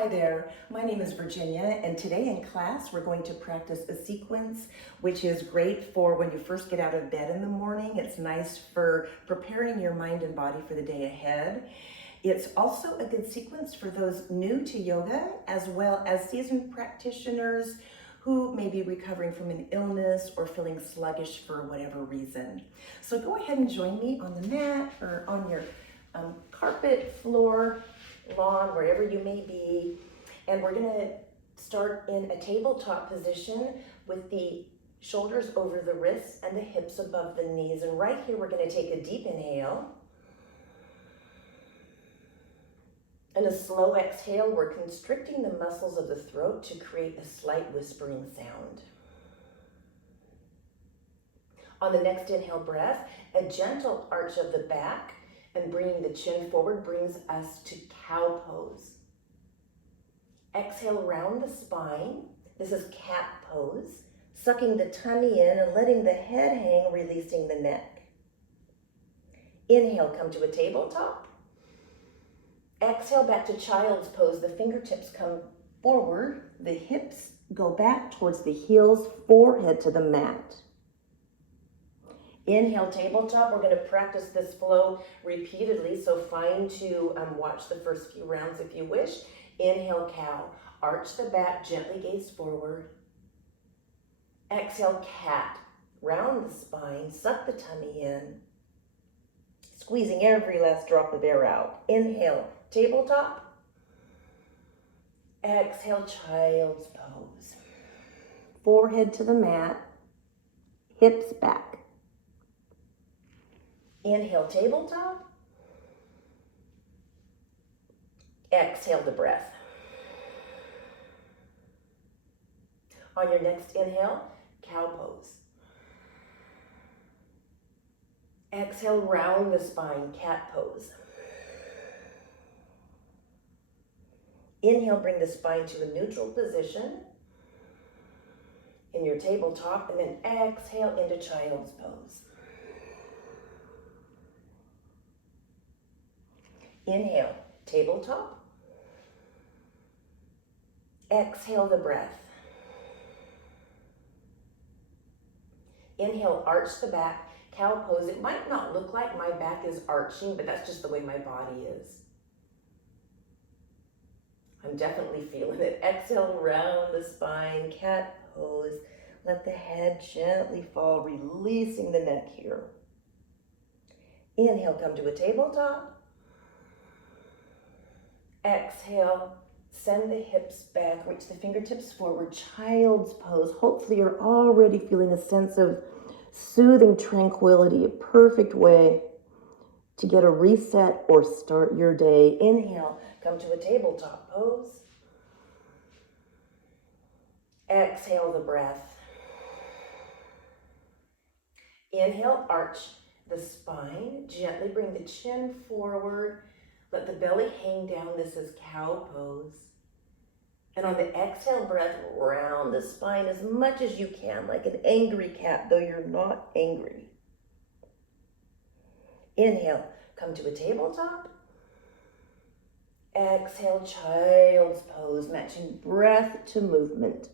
Hi there, my name is Virginia, and today in class we're going to practice a sequence which is great for when you first get out of bed in the morning. It's nice for preparing your mind and body for the day ahead. It's also a good sequence for those new to yoga as well as seasoned practitioners who may be recovering from an illness or feeling sluggish for whatever reason. So go ahead and join me on the mat or on your carpet, floor, lawn, wherever you may be. And we're gonna start in a tabletop position with the shoulders over the wrists and the hips above the knees. And right here, we're gonna take a deep inhale. And a slow exhale, we're constricting the muscles of the throat to create a slight whispering sound. On the next inhale breath, a gentle arch of the back and bringing the chin forward brings us to cow pose. Exhale, round the spine. This is cat pose. Sucking the tummy in and letting the head hang, releasing the neck. Inhale, come to a tabletop. Exhale, back to child's pose. The fingertips come forward. The hips go back towards the heels, forehead to the mat. Inhale, tabletop. We're going to practice this flow repeatedly, so fine to watch the first few rounds if you wish. Inhale, cow. Arch the back, gently gaze forward. Exhale, cat. Round the spine, suck the tummy in. Squeezing every last drop of air out. Inhale, tabletop. Exhale, child's pose. Forehead to the mat, hips back. Inhale, tabletop. Exhale the breath. On your next inhale, cow pose. Exhale, round the spine, cat pose. Inhale, bring the spine to a neutral position in your tabletop, and then exhale into child's pose. Inhale, tabletop. Exhale the breath. Inhale, arch the back, cow pose. It might not look like my back is arching, but that's just the way my body is. I'm definitely feeling it. Exhale, round the spine, cat pose. Let the head gently fall, releasing the neck here. Inhale, come to a tabletop. Exhale, send the hips back, reach the fingertips forward, child's pose. Hopefully you're already feeling a sense of soothing tranquility, a perfect way to get a reset or start your day. Inhale, come to a tabletop pose. Exhale the breath. Inhale, arch the spine, gently bring the chin forward. Let the belly hang down. This is cow pose. And on the exhale breath, round the spine as much as you can, like an angry cat, though you're not angry. Inhale, come to a tabletop. Exhale, child's pose, matching breath to movement.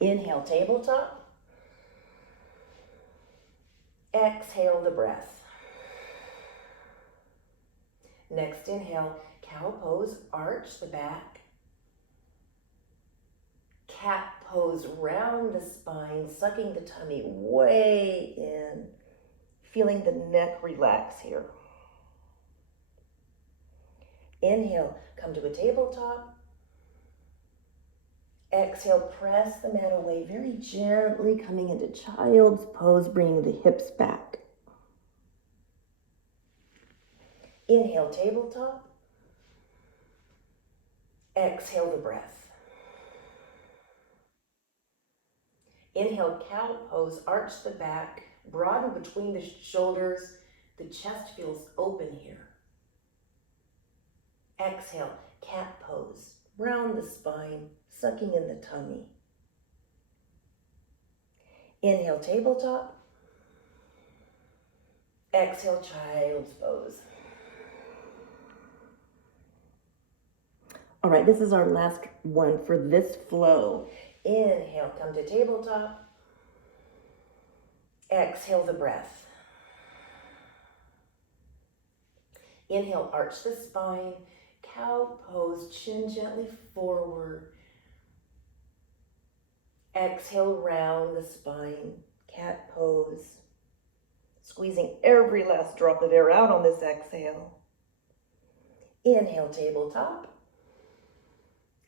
Inhale, tabletop. Exhale the breath. Next inhale, cow pose, arch the back. Cat pose, round the spine, sucking the tummy way in, feeling the neck relax here. Inhale, come to a tabletop. Exhale, press the mat away very gently, coming into child's pose, bringing the hips back. Inhale, tabletop. Exhale the breath. Inhale, cow pose, arch the back, broaden between the shoulders. The chest feels open here. Exhale, cat pose, round the spine, sucking in the tummy. Inhale, tabletop. Exhale, child's pose. All right, this is our last one for this flow. Inhale, come to tabletop. Exhale the breath. Inhale, arch the spine. Cow pose, chin gently forward. Exhale, round the spine. Cat pose. Squeezing every last drop of air out on this exhale. Inhale, tabletop.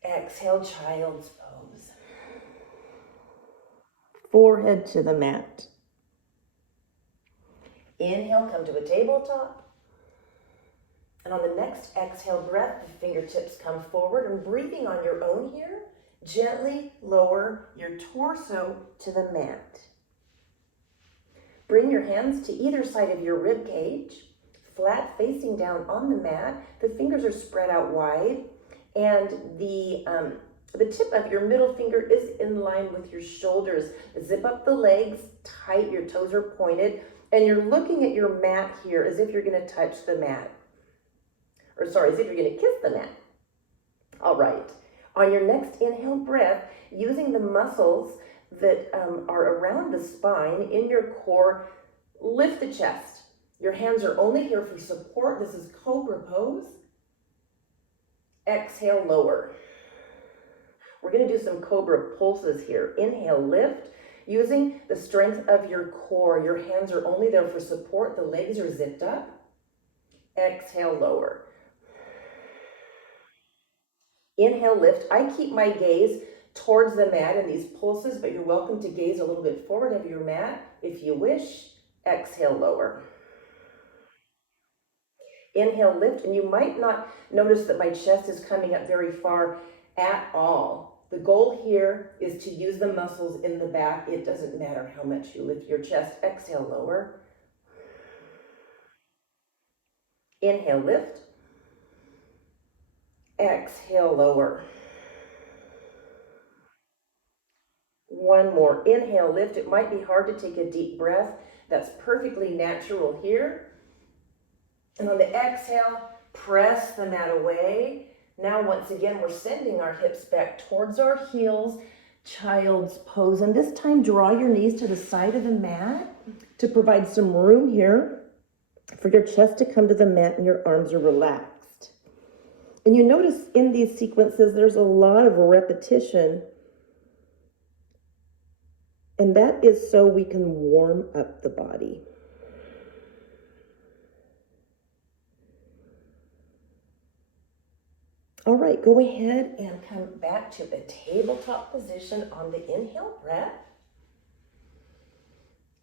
Exhale, child's pose. Forehead to the mat. Inhale, come to a tabletop. And on the next exhale breath, the fingertips come forward, and breathing on your own here, gently lower your torso to the mat. Bring your hands to either side of your rib cage, flat facing down on the mat. The fingers are spread out wide, and the tip of your middle finger is in line with your shoulders. Zip up the legs tight, your toes are pointed, and you're looking at your mat here as if you're going to touch the mat. As if you're going to kiss the mat. All right. On your next inhale breath, using the muscles that are around the spine in your core, lift the chest. Your hands are only here for support. This is cobra pose. Exhale, lower. We're going to do some cobra pulses here. Inhale, lift. Using the strength of your core, your hands are only there for support. The legs are zipped up. Exhale, lower. Inhale, lift. I keep my gaze towards the mat in these pulses, but you're welcome to gaze a little bit forward of your mat if you wish. Exhale, lower. Inhale, lift, and you might not notice that my chest is coming up very far at all. The goal here is to use the muscles in the back. It doesn't matter how much you lift your chest. Exhale, lower. Inhale, lift. Exhale, lower. One more. Inhale, lift. It might be hard to take a deep breath. That's perfectly natural here. And on the exhale, press the mat away. Now, once again, we're sending our hips back towards our heels. Child's pose. And this time, draw your knees to the side of the mat to provide some room here for your chest to come to the mat and your arms are relaxed. And you notice in these sequences, there's a lot of repetition. And that is so we can warm up the body. All right, go ahead and come back to a tabletop position on the inhale breath.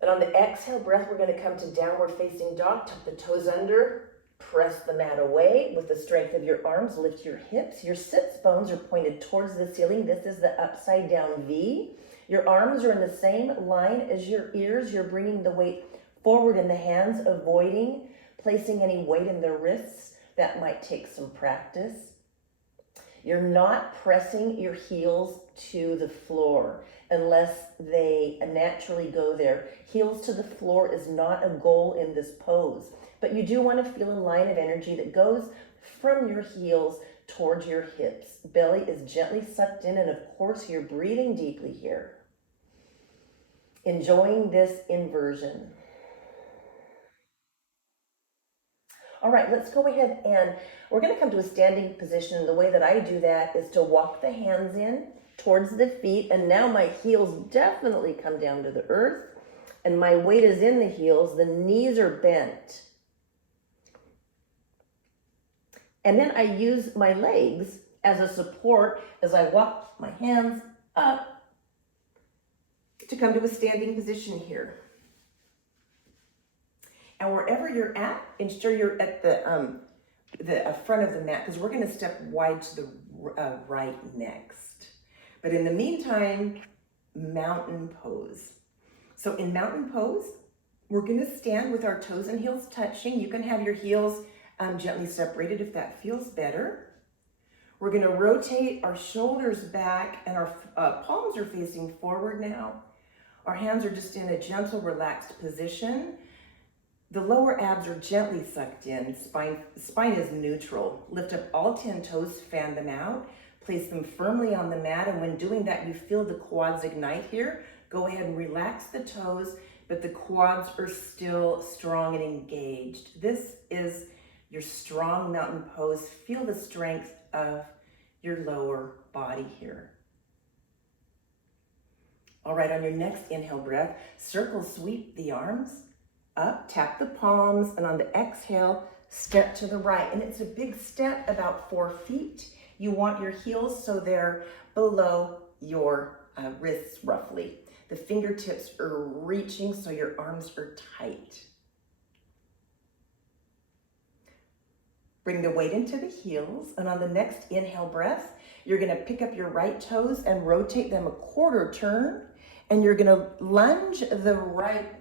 And on the exhale breath, we're going to come to downward facing dog. Tuck the toes under. Press the mat away with the strength of your arms. Lift your hips. Your sits bones are pointed towards the ceiling. This is the upside down V. Your arms are in the same line as your ears. You're bringing the weight forward in the hands, avoiding placing any weight in the wrists. That might take some practice. You're not pressing your heels to the floor unless they naturally go there. Heels to the floor is not a goal in this pose, but you do want to feel a line of energy that goes from your heels towards your hips. Belly is gently sucked in, and of course you're breathing deeply here. Enjoying this inversion. All right, let's go ahead and we're going to come to a standing position. The way that I do that is to walk the hands in towards the feet, and now my heels definitely come down to the earth, and my weight is in the heels. The knees are bent. And then I use my legs as a support as I walk my hands up to come to a standing position here. And wherever you're at, ensure you're at the front of the mat, because we're going to step wide to the right next. But in the meantime, mountain pose. So in mountain pose, we're going to stand with our toes and heels touching. You can have your heels gently separated if that feels better. We're going to rotate our shoulders back, and our palms are facing forward now. Our hands are just in a gentle, relaxed position. The lower abs are gently sucked in. Spine is neutral. Lift up all 10 toes, fan them out, place them firmly on the mat, and when doing that, you feel the quads ignite here. Go ahead and relax the toes, but the quads are still strong and engaged. This is your strong mountain pose. Feel the strength of your lower body here. All right, on your next inhale breath, circle sweep the arms up, tap the palms, and on the exhale, step to the right. And it's a big step, about 4 feet. You want your heels so they're below your wrists roughly. The fingertips are reaching so your arms are tight. Bring the weight into the heels, and on the next inhale breath, you're gonna pick up your right toes and rotate them a quarter turn, and you're gonna lunge the right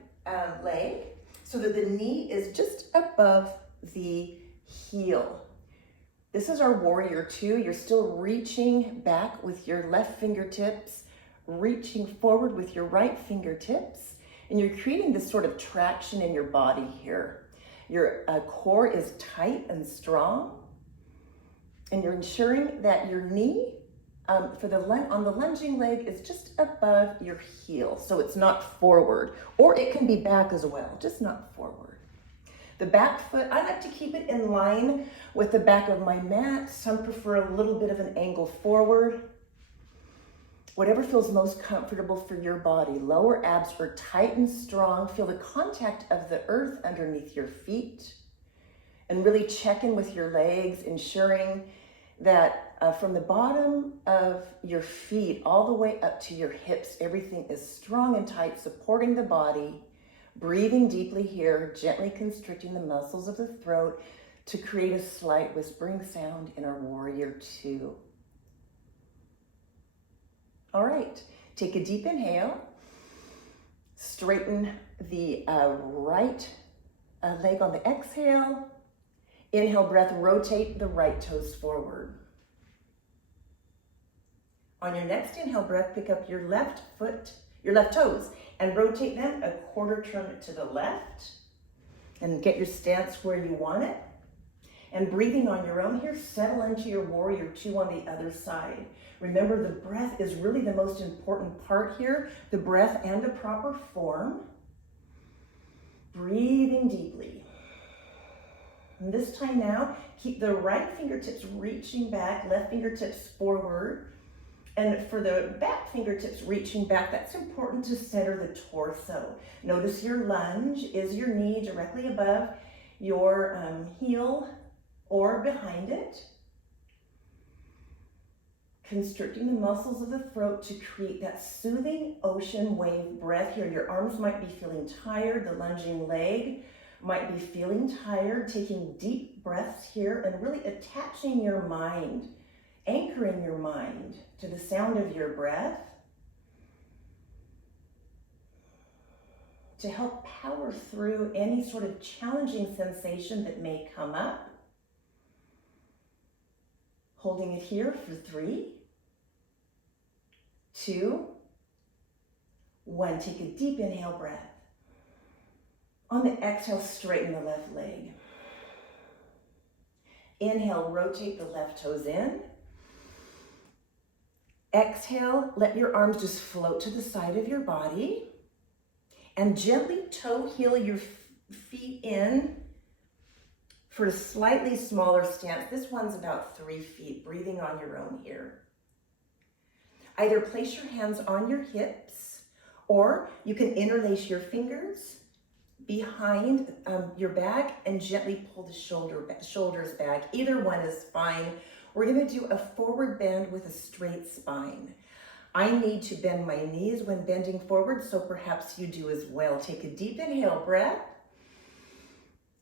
leg so that the knee is just above the heel. This is our warrior two. You're still reaching back with your left fingertips, reaching forward with your right fingertips, and you're creating this sort of traction in your body here. Your core is tight and strong, and you're ensuring that your knee on the lunging leg is just above your heel, so it's not forward, or it can be back as well, just not forward. The back foot, I like to keep it in line with the back of my mat. Some prefer a little bit of an angle forward. Whatever feels most comfortable for your body. Lower abs are tight and strong. Feel the contact of the earth underneath your feet. And really check in with your legs, ensuring that from the bottom of your feet all the way up to your hips, everything is strong and tight, supporting the body. Breathing deeply here, gently constricting the muscles of the throat to create a slight whispering sound in our warrior two. All right, take a deep inhale. Straighten the right leg on the exhale. Inhale breath, rotate the right toes forward. On your next inhale breath, pick up your left toes, and rotate them a quarter turn to the left. And get your stance where you want it. And breathing on your own here, settle into your warrior two on the other side. Remember, the breath is really the most important part here, the breath and a proper form. Breathing deeply. And this time now, keep the right fingertips reaching back, left fingertips forward. And for the back fingertips reaching back, that's important to center the torso. Notice your lunge. Is your knee directly above your heel or behind it? Constricting the muscles of the throat to create that soothing ocean wave breath here. Your arms might be feeling tired. The lunging leg might be feeling tired. Taking deep breaths here and really attaching your mind, anchoring your mind to the sound of your breath to help power through any sort of challenging sensation that may come up. Holding it here for 3, 2, 1. Take a deep inhale breath. On the exhale, straighten the left leg. Inhale, rotate the left toes in. Exhale, let your arms just float to the side of your body. And gently toe heel your feet in for a slightly smaller stance. This one's about 3 feet, breathing on your own here. Either place your hands on your hips, or you can interlace your fingers behind your back and gently pull the shoulders back. Either one is fine. We're gonna do a forward bend with a straight spine. I need to bend my knees when bending forward, so perhaps you do as well. Take a deep inhale breath.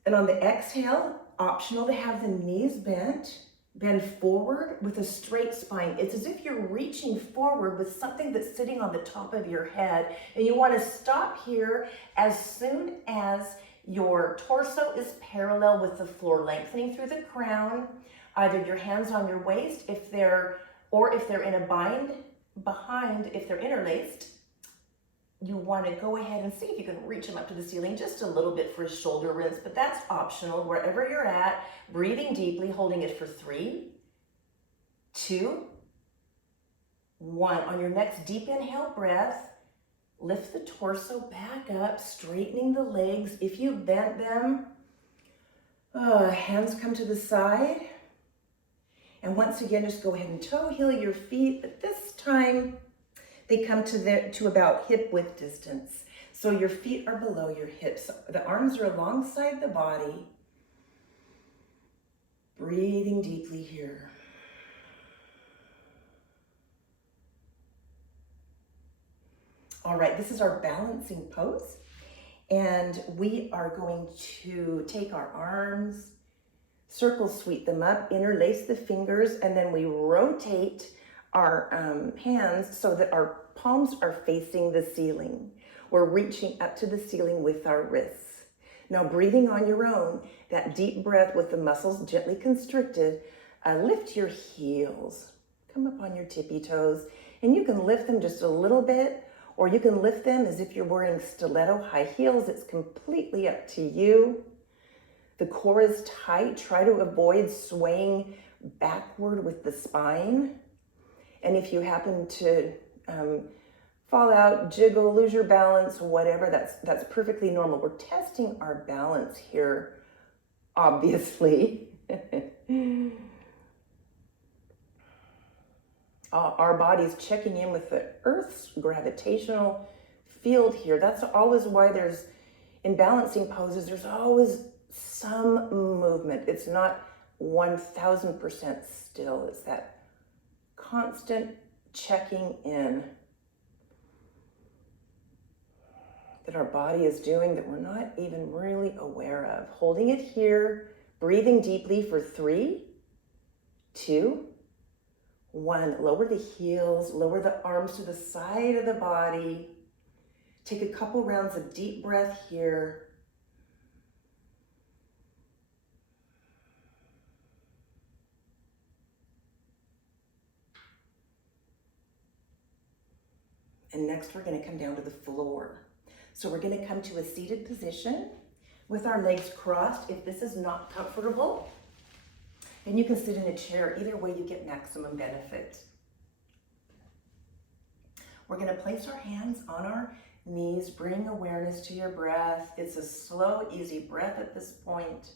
And on the exhale, optional to have the knees bent. Bend forward with a straight spine. It's as if you're reaching forward with something that's sitting on the top of your head. And you want to stop here as soon as your torso is parallel with the floor, lengthening through the crown. Either your hands on your waist, if they're in a bind behind, if they're interlaced, you want to go ahead and see if you can reach them up to the ceiling just a little bit for a shoulder rinse, but that's optional. Wherever you're at, breathing deeply, holding it for 3, 2, 1. On your next deep inhale breath, lift the torso back up, straightening the legs. If you bent them, hands come to the side. And once again, just go ahead and toe heel your feet, but this time they come to about hip width distance. So your feet are below your hips. The arms are alongside the body. Breathing deeply here. All right, this is our balancing pose. And we are going to take our arms, circle sweep them up, interlace the fingers, and then we rotate our hands so that our palms are facing the ceiling. We're reaching up to the ceiling with our wrists. Now breathing on your own, that deep breath with the muscles gently constricted, lift your heels. Come up on your tippy toes, and you can lift them just a little bit, or you can lift them as if you're wearing stiletto high heels. It's completely up to you. The core is tight. Try to avoid swaying backward with the spine. And if you happen to fall out, jiggle, lose your balance, whatever, that's perfectly normal. We're testing our balance here, obviously. Our body's checking in with the Earth's gravitational field here. That's always why in balancing poses, there's always some movement. It's not 1000% still. It's that constant checking in that our body is doing that we're not even really aware of. Holding it here, breathing deeply for 3, 2, 1. Lower the heels, lower the arms to the side of the body. Take a couple rounds of deep breath here. And next we're going to come down to the floor. So we're going to come to a seated position with our legs crossed. If this is not comfortable, then you can sit in a chair. Either way, you get maximum benefit. We're going to place our hands on our knees, bring awareness to your breath. It's a slow, easy breath at this point.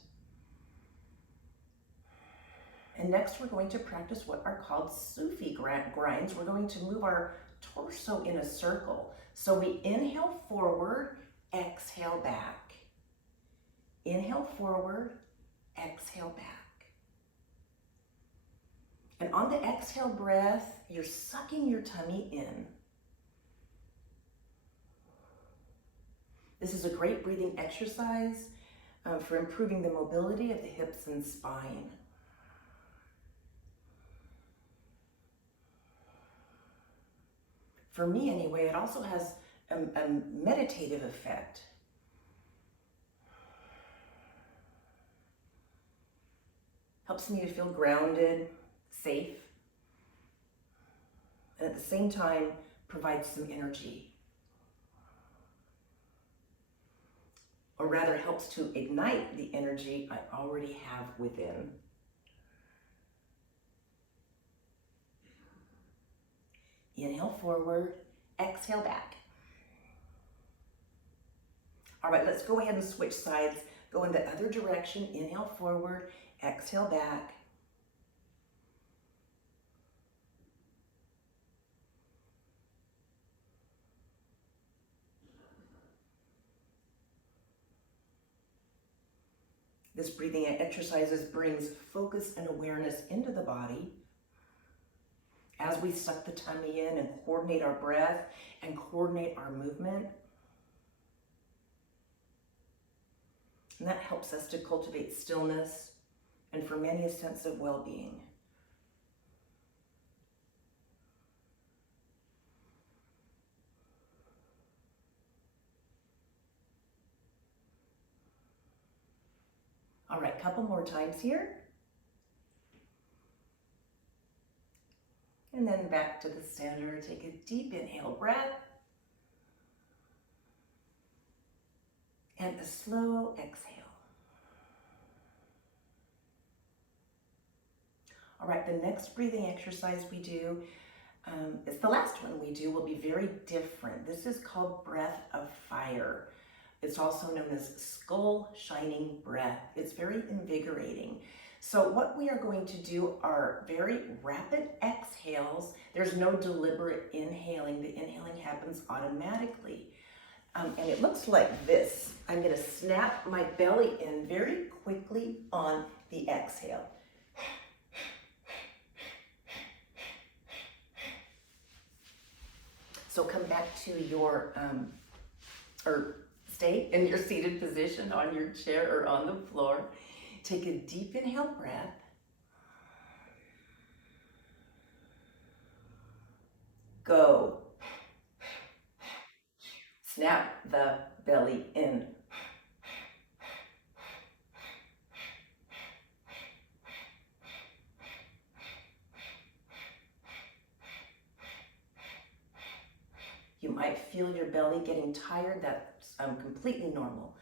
And next we're going to practice what are called Sufi grinds. We're going to move our torso in a circle. So we inhale forward, exhale back. Inhale forward, exhale back. And on the exhale breath, you're sucking your tummy in. This is a great breathing exercise for improving the mobility of the hips and spine. For me anyway, it also has a meditative effect. Helps me to feel grounded, safe, and at the same time provides some energy. Or rather helps to ignite the energy I already have within. Inhale forward, exhale back. All right, let's go ahead and switch sides. Go in the other direction. Inhale forward, exhale back. This breathing exercises brings focus and awareness into the body as we suck the tummy in and coordinate our breath and coordinate our movement. And that helps us to cultivate stillness and for many a sense of well-being. All right, couple more times here. And then back to the center. Take a deep inhale breath. and a slow exhale. All right, the next breathing exercise we do, it's the last one we do, will be very different. This is called breath of fire. It's also known as skull shining breath. It's very invigorating. So what we are going to do are very rapid exhales. There's no deliberate inhaling. The inhaling happens automatically. And it looks like this. I'm going to snap my belly in very quickly on the exhale. So come back to your, or stay in your seated position on your chair or on the floor. Take a deep inhale breath. Go. Snap the belly in. You might feel your belly getting tired. That's completely normal.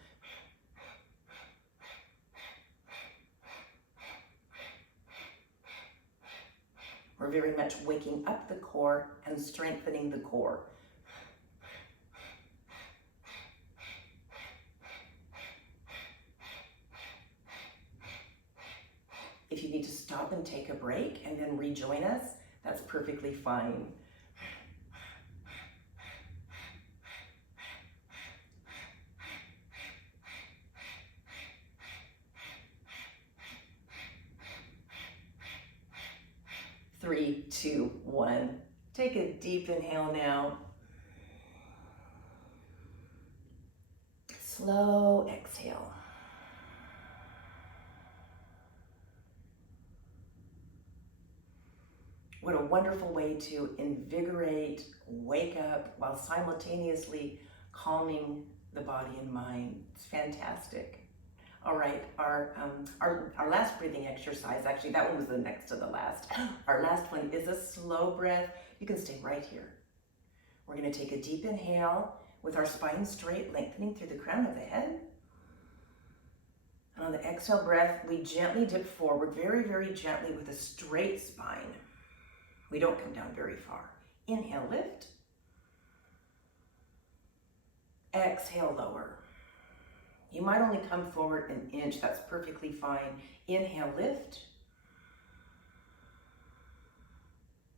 We're very much waking up the core and strengthening the core. If you need to stop and take a break and then rejoin us, that's perfectly fine. Three, two, one. Take a deep inhale now. Slow exhale. What a wonderful way to invigorate, wake up, while simultaneously calming the body and mind. It's fantastic. All right, our last breathing exercise, actually that one was the next to the last. Our last one is a slow breath. You can stay right here. We're going to take a deep inhale with our spine straight, lengthening through the crown of the head. And on the exhale breath, we gently dip forward, very, very gently with a straight spine. We don't come down very far. Inhale, lift. Exhale, lower. You might only come forward an inch, that's perfectly fine. Inhale, lift.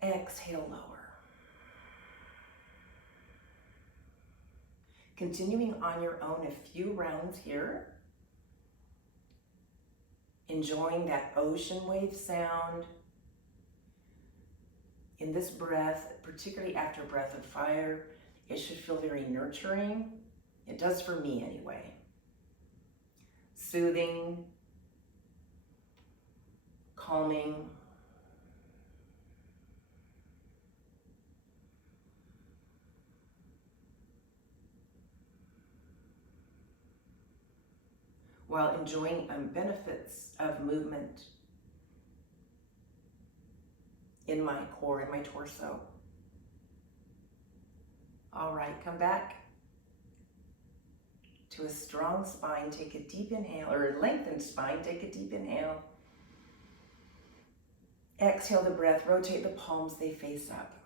Exhale, lower. Continuing on your own a few rounds here. Enjoying that ocean wave sound. In this breath, particularly after breath of fire, it should feel very nurturing. It does for me anyway. Soothing, calming. While enjoying benefits of movement in my core, in my torso. All right, come back to a strong spine. Take a deep inhale, or a lengthened spine. Take a deep inhale. Exhale the breath, rotate the palms, they face up.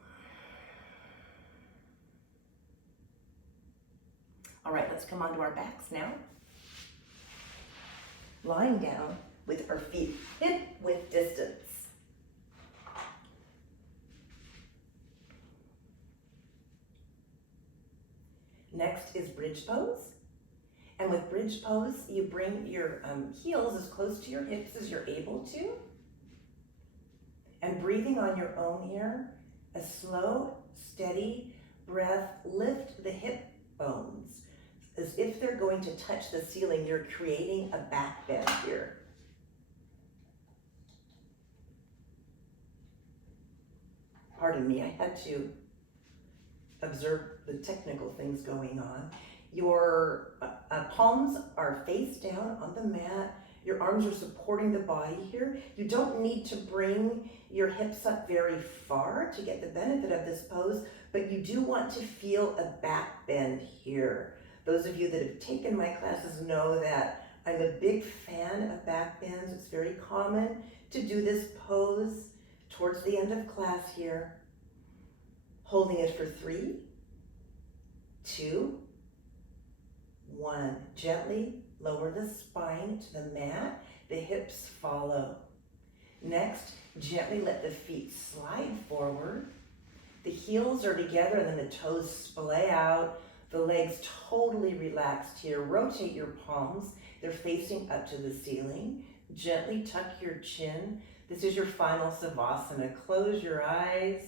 All right, let's come onto our backs now. Lying down with our feet hip width distance. Next is bridge pose. And with bridge pose, you bring your heels as close to your hips as you're able to. And breathing on your own here, a slow, steady breath, lift the hip bones as if they're going to touch the ceiling. You're creating a back bend here. Pardon me, I had to observe the technical things going on. Your palms are face down on the mat. Your arms are supporting the body here. You don't need to bring your hips up very far to get the benefit of this pose, but you do want to feel a back bend here. Those of you that have taken my classes know that I'm a big fan of back bends. It's very common to do this pose towards the end of class here. Holding it for 3, 2, 1. Gently lower the spine to the mat. The hips follow. Next, gently let the feet slide forward. The heels are together and then the toes splay out. The legs totally relaxed here. Rotate your palms. They're facing up to the ceiling. Gently tuck your chin. This is your final Savasana. Close your eyes.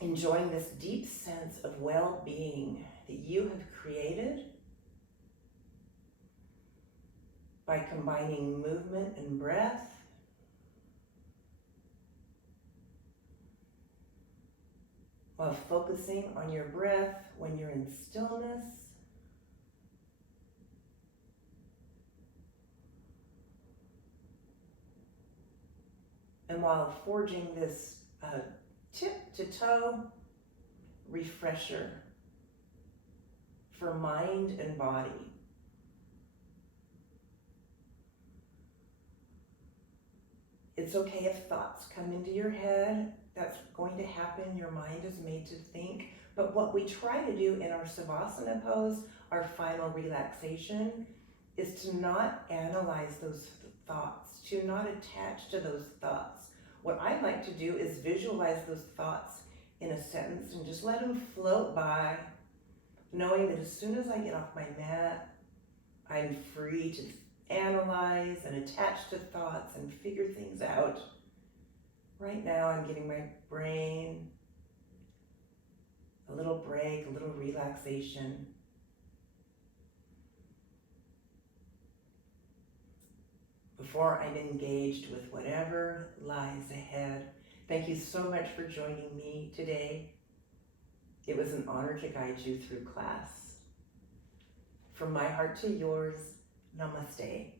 Enjoying this deep sense of well-being that you have created by combining movement and breath. While focusing on your breath when you're in stillness. And while forging this tip to toe refresher for mind and body. It's okay if thoughts come into your head. That's going to happen. Your mind is made to think. But what we try to do in our Savasana pose, our final relaxation, is to not analyze those thoughts, to not attach to those thoughts. What I like to do is visualize those thoughts in a sentence and just let them float by, knowing that as soon as I get off my mat, I'm free to analyze and attach to thoughts and figure things out. Right now, I'm giving my brain a little break, a little relaxation. Before I'm engaged with whatever lies ahead. Thank you so much for joining me today. It was an honor to guide you through class. From my heart to yours, namaste.